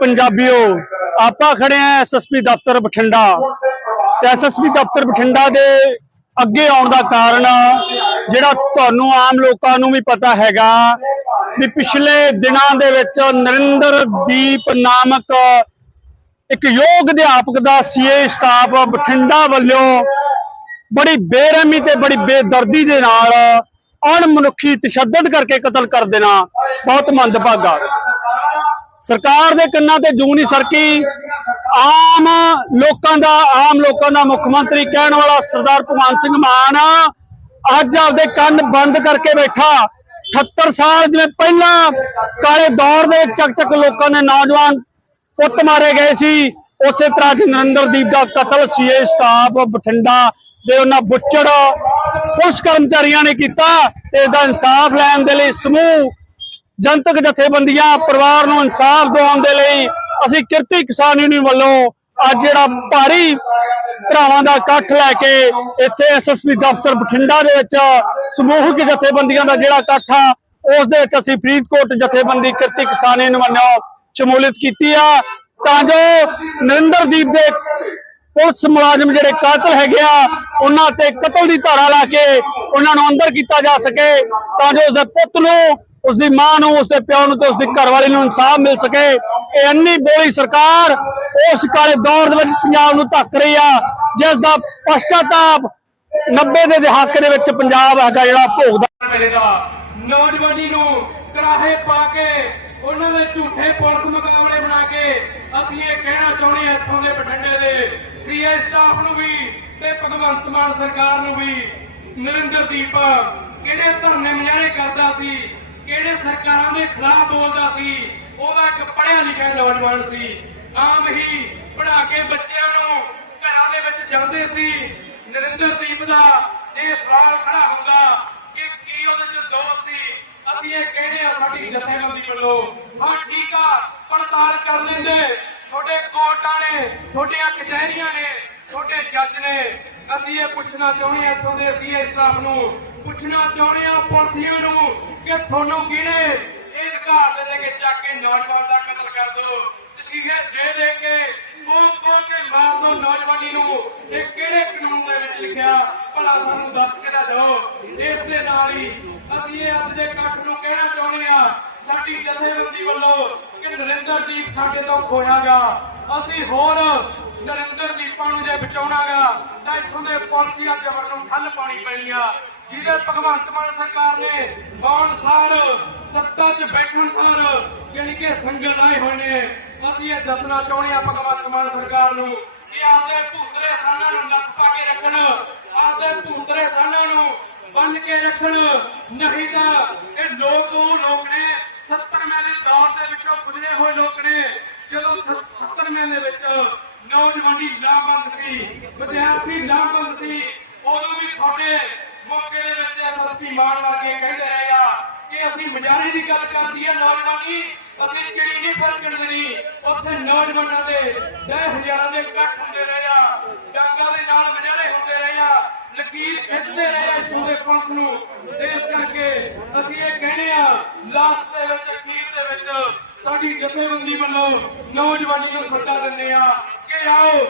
ਪੰਜਾਬੀਓ, ਆਪਾਂ ਖੜੇ ਆ ਐਸਐਸਪੀ ਦਫ਼ਤਰ ਬਠਿੰਡਾ। ਤੇ ਐਸਐਸਪੀ ਦਫ਼ਤਰ ਬਠਿੰਡਾ ਦੇ ਅੱਗੇ ਆਉਣ ਦਾ ਕਾਰਨ ਜਿਹੜਾ ਤੁਹਾਨੂੰ ਆਮ ਲੋਕਾਂ ਨੂੰ ਵੀ ਪਤਾ ਹੈਗਾ ਵੀ ਪਿਛਲੇ ਦਿਨਾਂ ਦੇ ਵਿੱਚ ਨਰਿੰਦਰ ਦੀਪ ਨਾਮਕ ਇੱਕ ਯੋਗ ਅਧਿਆਪਕ ਦਾ ਸੀਏ ਸਟਾਫ ਬਠਿੰਡਾ ਵੱਲੋਂ ਬੜੀ ਬੇਰਹਿਮੀ ਤੇ ਬੜੀ ਬੇਦਰਦੀ ਦੇ ਨਾਲ ਅਣਮਨੁੱਖੀ ਤਸ਼ੱਦਦ ਕਰਕੇ ਕਤਲ ਕਰ ਦੇਣਾ ਬਹੁਤ ਮੰਦਭਾਗਾ। ਸਰਕਾਰ ਦੇ ਕੰਨਾਂ ਤੇ ਜੂ ਨਹੀਂ ਸਰਕੀ। ਆਮ ਲੋਕਾਂ ਦਾ, ਆਮ ਲੋਕਾਂ ਦਾ ਮੁੱਖ ਮੰਤਰੀ ਕਹਿਣ ਵਾਲਾ ਸਰਦਾਰ ਭਗਵੰਤ ਸਿੰਘ ਮਾਨ, ਅੱਜ ਆਪਦੇ ਕੰਨ ਬੰਦ ਕਰਕੇ ਬੈਠਾ। 78 ਸਾਲ ਜਿਵੇਂ ਪਹਿਲਾਂ ਕਾਲੇ ਦੌਰ ਦੇ ਵਿੱਚ ਚੱਕ ਚੱਕ ਲੋਕਾਂ ਨੇ ਨੌਜਵਾਨ ਪੁੱਤ ਮਾਰੇ ਗਏ ਸੀ। ਉਸੇ ਤਰ੍ਹਾਂ ਕਿ ਨਰਿੰਦਰਦੀਪ ਦਾ ਕਤਲ, ਸੀਏ ਸਟਾਫ, ਬਠਿੰਡਾ ਦੇ ਉਹਨਾਂ ਬੁੱਚੜ ਪੁਲਿਸ ਕਰਮਚਾਰੀਆਂ ਨੇ ਕੀਤਾ। ਤੇ ਇਹਦਾ ਇਨਸਾਫ ਲੈਣ ਦੇ ਲਈ ਸਮੂਹ ਜਨਤਕ ਜਥੇਬੰਦੀਆਂ, ਪਰਿਵਾਰ ਨੂੰ ਇਨਸਾਫ ਦਿਵਾਉਣ ਦੇ ਲਈ ਅਸੀਂ ਕਿਰਤੀ ਕਿਸਾਨ ਯੂਨੀਅਨ ਵੱਲੋਂ ਅੱਜ ਜਿਹੜਾ ਭਾਰੀ ਭਰਾਵਾਂ ਦਾ ਇਕੱਠ ਲੈ ਕੇ ਇੱਥੇ ਐਸਐਸਪੀ ਦਫ਼ਤਰ ਬਠਿੰਡਾ ਦੇ ਵਿੱਚ ਸਮੂਹਕ ਜਥੇਬੰਦੀਆਂ ਦਾ ਜਿਹੜਾ ਇਕੱਠ ਆ, ਉਸ ਦੇ ਵਿੱਚ ਅਸੀਂ ਫਰੀਦਕੋਟ ਜਥੇਬੰਦੀ ਕਿਰਤੀ ਕਿਸਾਨ ਯੂਨੀਅਨ ਵੱਲੋਂ ਸ਼ਮੂਲੀਅਤ ਕੀਤੀ ਆ। ਤਾਂ ਜੋ ਨਰਿੰਦਰਦੀਪ ਦੇ ਪੁਲਿਸ ਮੁਲਾਜ਼ਮ ਜਿਹੜੇ ਕਾਤਲ ਹੈਗੇ ਆ, ਉਹਨਾਂ ਤੇ ਕਤਲ ਦੀ ਧਾਰਾ ਲਾ ਕੇ ਉਹਨਾਂ ਨੂੰ ਅੰਦਰ ਕੀਤਾ ਜਾ ਸਕੇ, ਤਾਂ ਜੋ ਉਸਦੇ ਪੁੱਤ ਨੂੰ ਉਸਦੀ ਮਾਂ ਨੂੰ, ਉਸਦੇ ਪਿਓ ਨੂੰ ਤੇ ਉਸਦੀ ਘਰਵਾਲੀ ਨੂੰ ਇਨਸਾਫ ਮਿਲ ਸਕੇ। ਇਹ ਅੰਨੀ ਬੋਲੀ ਸਰਕਾਰ ਉਸ ਕਾਲੇ ਦੌਰ ਦੇ ਵਿੱਚ ਪੰਜਾਬ ਨੂੰ ਧੱਕ ਰਹੀ ਆ, ਜਿਸ ਦਾ ਪਛਤਾਤਾਪ 90 ਦੇ ਦਹਾਕੇ ਦੇ ਵਿੱਚ ਪੰਜਾਬ ਹੈਗਾ, ਜਿਹੜਾ ਭੋਗਦਾ। ਮਿਲੇਗਾ ਨੌਜਵਾਨੀ ਨੂੰ ਕਰਾਹੇ ਪਾ ਕੇ ਉਹਨਾਂ ਦੇ ਝੂਠੇ ਪੁਲਿਸ ਮੁਕਾਬਲੇ ਬਣਾ ਕੇ ਅਸੀਂ ਇਹ ਕਹਿਣਾ ਚਾਹੁੰਦੇ ਹਾਂ ਇੱਥੋਂ ਦੇ ਬਠਿੰਡੇ ਦੇ ਸੀਏ ਸਟਾਫ ਨੂੰ ਵੀ ਤੇ ਭਗਵੰਤ ਮਾਨ ਸਰਕਾਰ ਨੂੰ ਵੀ। ਨਰਿੰਦਰਦੀਪ, ਕਿਹੜੇ ਧਰਨੇ ਮੁਜ਼ਾਹਰੇ ਕਰਦਾ ਸੀ? ਸਰਕਾਰਾਂ ਖਿਲਾਫ ਬੋਲਦਾ ਸੀ। ਉਹਦਾ ਇੱਕ ਪੜਿਆ ਲਿਖਿਆ ਨੌਜਵਾਨ ਸੀ। ਆਮ ਹੀ ਪੜ੍ਹਾ ਕੇ ਬੱਚਿਆਂ ਨੂੰ ਘਰਾਂ ਦੇ ਵਿੱਚ ਜਾਂਦੇ ਸੀ। ਨਰਿੰਦਰਦੀਪ ਦਾ ਇਹ ਸਵਾਲ ਖੜਾ ਹੁੰਦਾ ਕਿ ਕੀ ਉਹਦੇ ਚ ਦੋਸ਼ ਸੀ, ਅਸੀਂ ਇਹ ਕਹਿੰਦੇ ਆ ਸਾਡੀ ਜਥੇਬੰਦੀ ਵੱਲੋਂ? ਹਾਂ, ਠੀਕ ਆ, ਪੜਤਾਲ ਕਰ ਲੈਂਦੇ। ਤੁਹਾਡੇ ਕੋਰਟਾਂ ਨੇ, ਤੁਹਾਡੀਆਂ ਕਚਹਿਰੀਆਂ ਨੇ, ਤੁਹਾਡੇ ਜੱਜ ਨੇ, ਅਸੀਂ ਇਹ ਪੁੱਛਣਾ ਚਾਹੁੰਦੇ ਆ ਇੱਥੋਂ ਦੇ ਸੀਏ ਸਟਾਫ ਨੂੰ ਪੁੱਛਣਾ ਚਾਹੁੰਦੇ ਆ ਪੁਲਿਸੀਆਂ ਨੂੰ ਕਿ ਤੁਹਾਨੂੰ ਕਿਹਨੇ ਇਹ ਦੇ ਦੇ ਕੇ ਚੱਕ ਕੇ ਨੌਜਵਾਨ ਦਾ ਕਤਲ ਕਰ ਦੋ। ਤੁਸੀਂ ਦੇ ਦੇ ਕੇ ਉਹ ਕੋ ਕੇ ਮਾਰ ਦੋ ਨੌਜਵਾਨੀ ਨੂੰ। ਇਹ ਕਿਹੜੇ ਕਾਨੂੰਨ ਦੇ ਵਿੱਚ ਲਿਖਿਆ? ਭਲਾ ਸਾਨੂੰ ਦੱਸ ਇਸ ਅਸੀਂ ਇਹ ਅੱਜ ਦੇ ਇਕੱਠ ਨੂੰ ਕਹਿਣਾ ਚਾਹੁੰਦੇ ਆ ਸਾਡੀ ਜਥੇਬੰਦੀ ਵੱਲੋਂ ਕਿ ਨਰਿੰਦਰਦੀਪ ਸਾਡੇ ਤੋਂ ਖੋਇਆਗਾ। ਅਸੀਂ ਹੋਰ ਨਰਿੰਦਰਦੀਪਾਂ ਨੂੰ ਜੇ ਬਚਾਉਣਾਗਾ, ਤਾਂ ਇੱਥੋਂ ਦੇ ਪੁਲਿਸੀਆਂ ਜਬਰ ਨੂੰ ਠੱਲ ਪਾਣੀ ਪੈਣੀ ਆ। ਜਿਹਦੇ ਭਗਵੰਤ ਮਾਨ ਸਰਕਾਰ ਨੇ ਬੌਣ ਸਾਰ, ਸੱਤਾ 'ਚ ਬੈਠਣ ਸਾਰ ਜਿਹੜੀ ਕਿ ਸੰਗਤ ਲਾਏ ਹੋਏ ਨੇ। ਅਸੀਂ ਇਹ ਦੱਸਣਾ ਚਾਹੁੰਦੇ ਆ ਭਗਵੰਤ ਮਾਨ ਸਰਕਾਰ ਨੂੰ ਕਿ ਆਪਦੇ ਭੂਤਰੇ ਸਾਨਾਂ ਨੂੰ ਨੱਥ ਪਾ ਕੇ ਰੱਖਣ, ਆਪਦੇ ਭੂਤਰੇ ਸਾਨਾਂ ਨੂੰ ਬੰਨ ਨਹੀਂ ਤਾਂ ਇਹ ਲੋਕ ਉਹ ਲੋਕ ਨੇ 70 ਮੈਲੇ ਦੌਰ ਦੇ ਵਿੱਚੋਂ ਗੁਜ਼ਰੇ ਹੋਏ ਲੋਕ ਨੇ, ਜਦੋਂ 70 ਮੈਲੇ ਵਿੱਚ ਨੌਜਵਾਨੀ ਲਾਭਬੰਦ ਸੀ, ਵਿਦਿਆਰਥੀ ਲਾਭਬੰਦ ਸੀ, ਉਦੋਂ ਵੀ ਤੁਹਾਡੇ ਮੌਕੇ ਦੇ ਵਿੱਚ ਐਸਐਸਪੀ ਮਾਨ ਵਰਗੇ ਕਹਿੰਦੇ ਰਹੇ ਆ ਕਿ ਅਸੀਂ ਮਜਾਰੀ ਦੀ ਗੱਲ ਕਰਦੀ ਹੈ ਨੌਜਵਾਨੀ, ਅਸੀਂ ਚਿੜੀ ਨਹੀਂ ਫਰਕਣ ਦੇਣੀ, ਉੱਥੇ ਨੌਜਵਾਨਾਂ ਦੇ ਦਸ ਹਜ਼ਾਰਾਂ ਦੇ ਇਕੱਠ ਹੁੰਦੇ ਰਹੇ ਆ ਡਾਂਗਾ ਦੇ ਨਾਲ ਲਕੀਰ ਖਿੱਚਦੇ ਰਹੇ ਆ ਇੱਥੋਂ ਨੂੰ ਤੇ ਇਸ ਕਰਕੇ ਅਸੀਂ ਇਹ ਕਹਿੰਦੇ ਆ ਲਾਸਟ ਦੇ ਵਿੱਚ ਅਖੀਰ ਦੇ ਵਿੱਚ ਸਾਡੀ ਜਥੇਬੰਦੀ ਵੱਲੋਂ ਨੌਜਵਾਨੀ ਨੂੰ ਸੱਦਾ ਦਿੰਦੇ ਆ ਕਿ ਆਓ